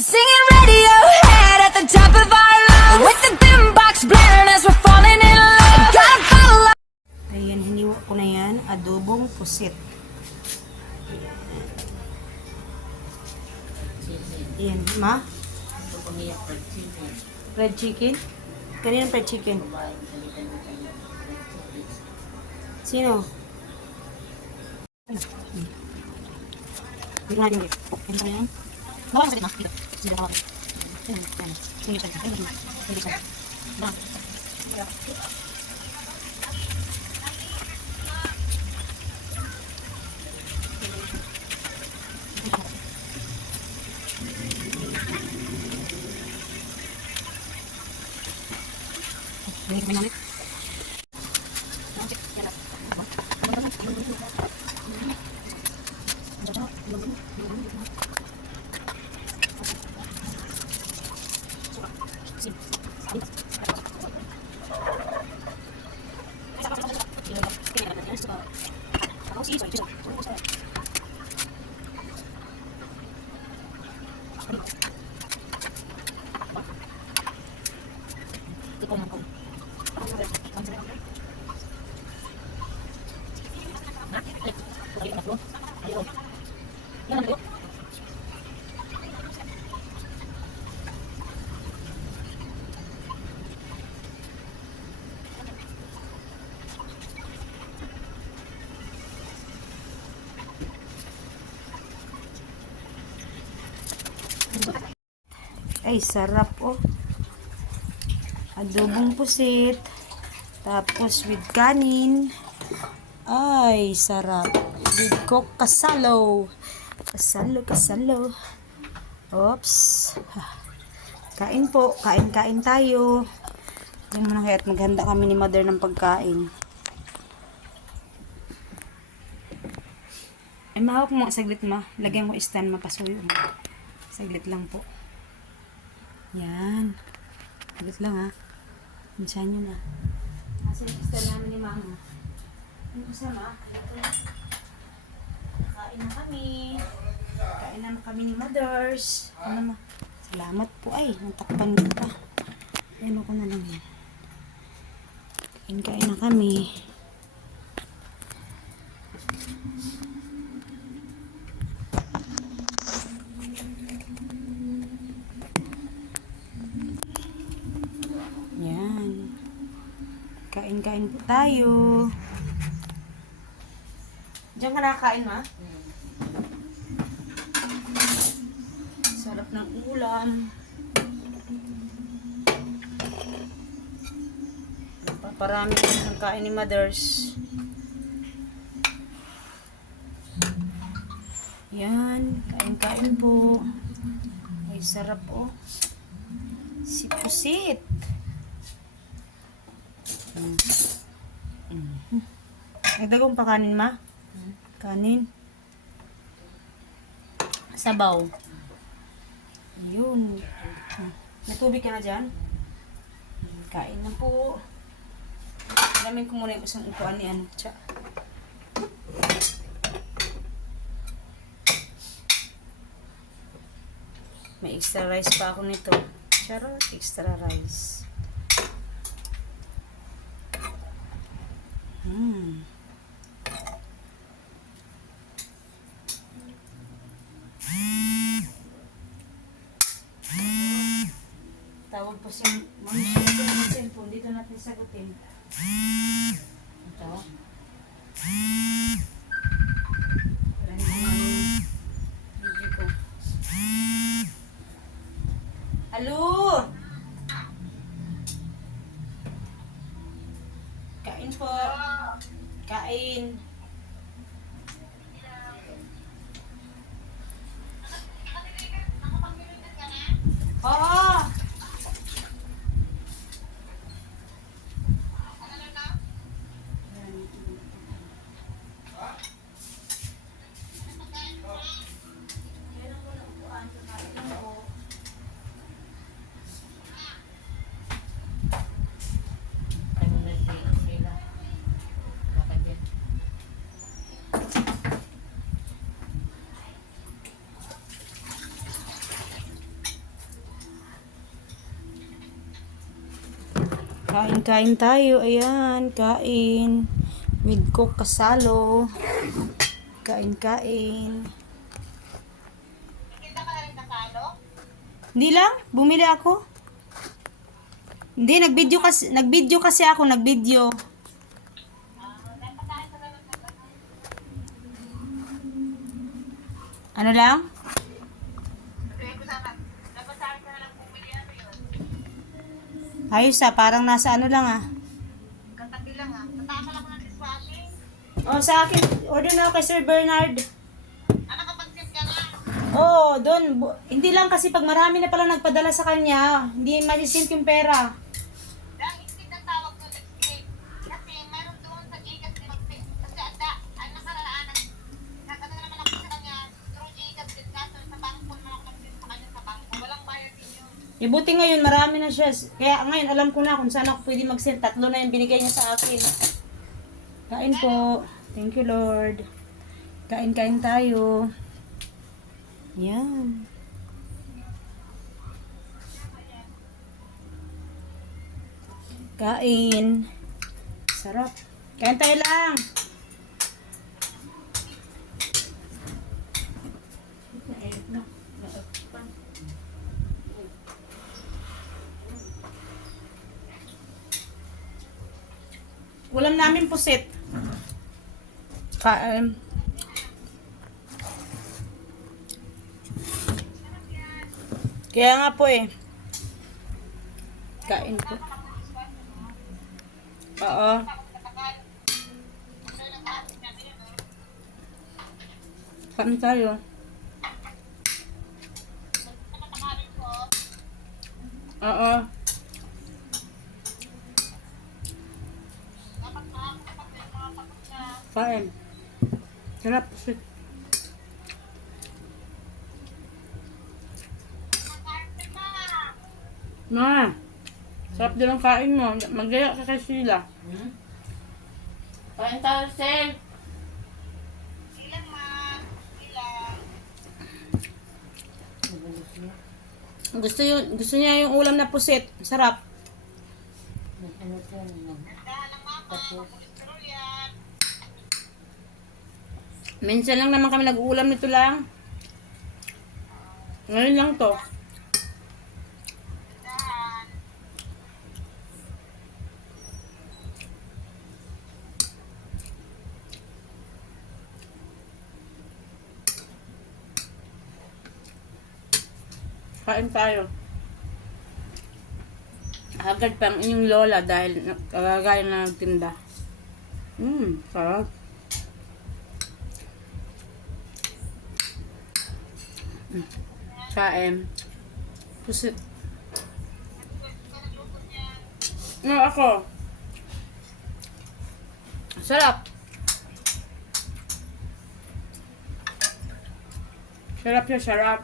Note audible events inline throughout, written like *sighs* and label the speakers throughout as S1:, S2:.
S1: Singing Radiohead at the top of our lungs With the boombox blaring as we're falling in love Gotta follow
S2: Ayan, hiniwa ko na yan. Adobong pusit. Ayan, ma? Fried chicken? Kanina fried chicken? Sino? Hindi ko natin yun. Ano ba yan? Bawang sakit na. Dito. 记得啊，嗯嗯，注意身体，注意身体，注意身体，那。Ay, sarap oh. Adobong pusit. Tapos with kanin. Ay, sarap. With coke kasalo. Kasalo, kasalo. Oops. *sighs* Kain po. Kain-kain tayo. Yan muna kaya at maghanda kami ni mother ng pagkain. Ay, mahawak mo saglit ma. Lagyan mo stand mapasuyo. Saglit lang po. Yan. Saglit lang ha. Minsan yun na. Kasi stand namin ni mama. Ano kasama? Kain na kami. Kain na kami ni mothers. Ano ma? Salamat po ay. Natakpan ko pa. Ano ko na lang yan. Kain-kain na kami. Yan. Kain-kain tayo. Diyan ka nakakain, ma? Sarap ng ulam. Paparami ng kain ni mothers. Yan. Kain-kain po. Ay, sarap po. Si Pusit. Mm. Nagdagong pa kanin, ma? Kanin. Sabaw. Yun. Hmm. May tubig ka na dyan? Kain na po. Alamin ko muna yung isang upuan ni ano. Tsa. May extra rice pa ako nito. Charot, extra rice. Hmm. Tawag po si Ma'am Dito naman cellphone. Dito natin sagutin. Ito. Wala na yung video ko. Alo! Kain po. Kain. Oo! Kain-kain tayo. Ayan, kain. With Kasalo. Kain-kain. Hindi lang, bumili ako. Hindi, nag-video kasi, nag-video kasi ako, nag-video. Ano lang? Ayos ah, parang nasa ano lang ah.
S3: Katabi lang ah. Tatama lang ng dishwashing.
S2: Oh, sa akin, order na kay Sir Bernard.
S3: Ano kapag sit ka na?
S2: Oo, oh, doon. Hindi lang kasi pag marami na pala nagpadala sa kanya, hindi masisint yung pera. E buti ngayon, marami na siya. Kaya ngayon, alam ko na kung saan ako pwede mag-send. Tatlo na yung binigay niya sa akin. Kain po. Thank you, Lord. Kain-kain tayo. Yan. Kain. Sarap. Kain tayo lang. Ulam namin pusit. Kain. Kaya nga po eh. Kain po. Oo. Kain tayo. Oo. Kain. Sarap pusit. Ma, sarap din ang kain mo. Magaya ka kay Sheila.
S4: Kain tayo, Sel.
S3: Ilan ma? Ilan?
S2: Gusto yun, gusto niya yung ulam na pusit. Sarap.
S3: Dahan lang mama, makulisterol yan.
S2: Minsan lang naman kami nag-uulam nito lang. Ngayon lang to. Kain tayo. Agad pang inyong lola dahil kagagaya na nagtinda. Mmm, sarap. Kain. Pusit. No, ako. Sarap. Sarap siya, sarap.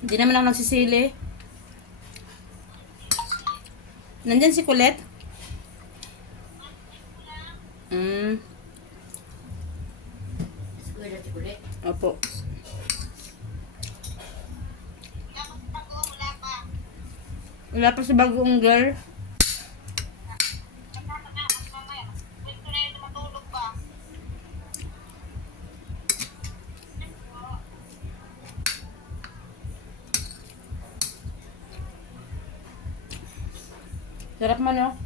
S2: Hindi naman ako nagsisili. Nandyan si Colette? Mm, opo.
S3: Wala pa sa bago, wala pa.
S2: Wala pa sa bagoong girl. Sarap man, oh.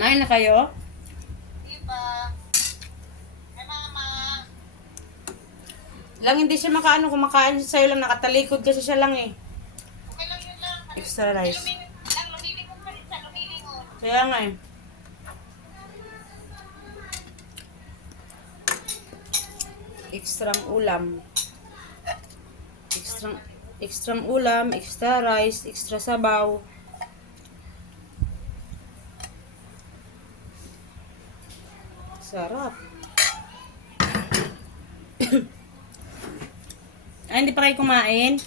S2: Kumain na kayo?
S3: Iba. Ay, mama.
S2: Lang hindi siya makaano, kumakain siya sa'yo lang, nakatalikod kasi siya lang eh.
S3: Okay lang yun lang.
S2: Extra rice.
S3: Pa.
S2: Kaya nga eh. Extrang ulam. Extrang extrang ulam, extra rice, extra sabaw. Sarap. *coughs* Ay, hindi pa kayo kumain?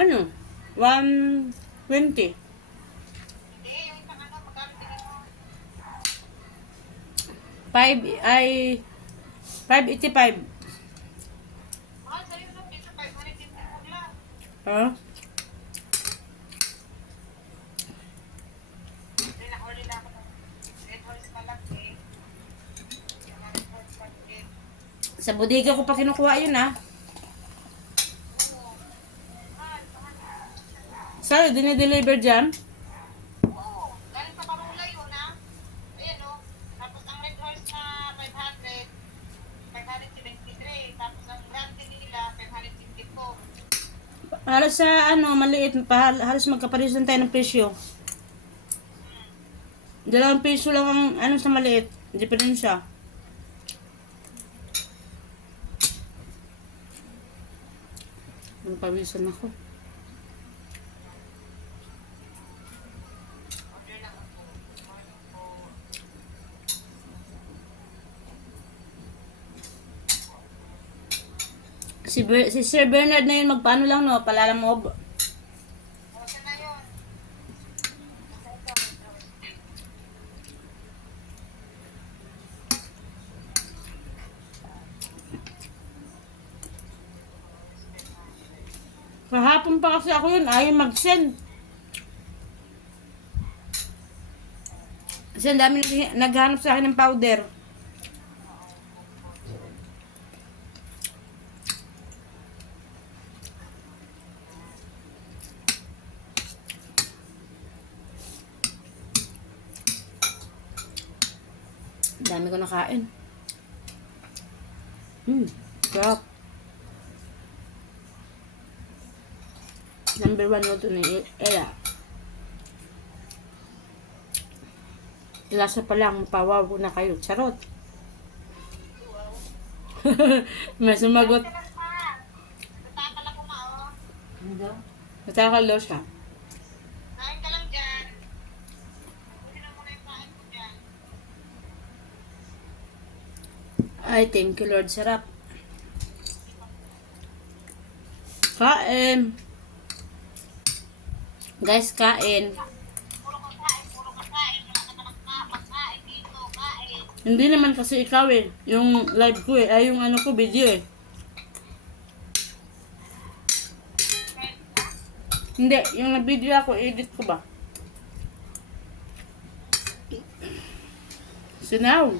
S2: Ano? 120.
S3: Hindi, yung isang ano, magkano tingin mo?
S2: 5 ay 585.
S3: Mahal sa'yo lang, dito 550 mo lang.
S2: Ha?
S3: Hindi, na-order lang ako ng red horse pa lang eh. Yung red horse pa din.
S2: Sa bodega ko pa kinukuha yun ah. Saan? Dinideliver dyan?
S3: Oo,
S2: ano, maliit, pa, halos magkaparesan tayo ng presyo. Dalawang piso lang ang ano sa maliit. Diferensya. Ang pawisan ako. Si, Ber- si Sir Bernard na yun, magpaano lang no, palalamob. Kahapon pa kasi ako yun, ayaw mag-send. Kasi ang dami nag- naghanap sa akin ng powder. Dami ko nakain. Hmm, sarap. Number one mo ito ni Ella. Lasa pa lang, mapawaw na kayo. Charot. *laughs* May sumagot.
S3: Natakal
S4: daw?
S2: Siya.
S3: Kain ka lang dyan.
S2: Ay, thank you Lord. Sarap. Kain. Kain.
S3: Puro ka kain, puro ka kain. Wala ka naman ka, pagkain dito, kain.
S2: Hindi naman kasi ikaw eh. Yung live ko eh. Ay, yung ano ko, video eh. Hindi, yung na-video ako, edit ko ba? So now,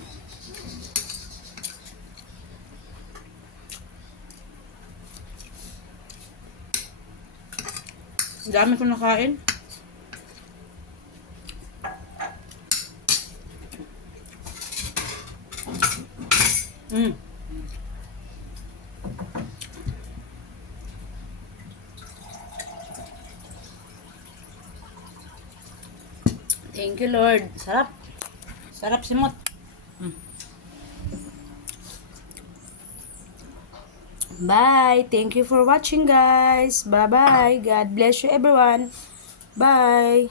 S2: dami ko nakain. Mm. Thank you, Lord. Sarap. Sarap simot. Bye. Thank you for watching, guys. Bye-bye. God bless you, everyone. Bye.